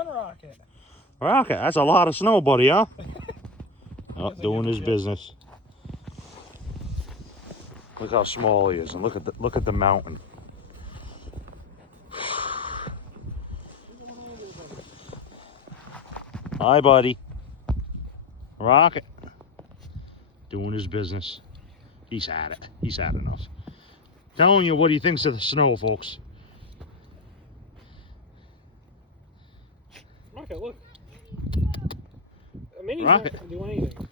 on, Rocket. Rocket, that's a lot of snow, buddy, huh? Oh, Doesn't doing give a his shit. business. Look how small he is, and look at the mountain. Hi, buddy. Rocket. Doing his business. He's had it. He's had enough. Telling you what he thinks of the snow, folks. Rocket, look. A mini's Rocket. not gonna do anything.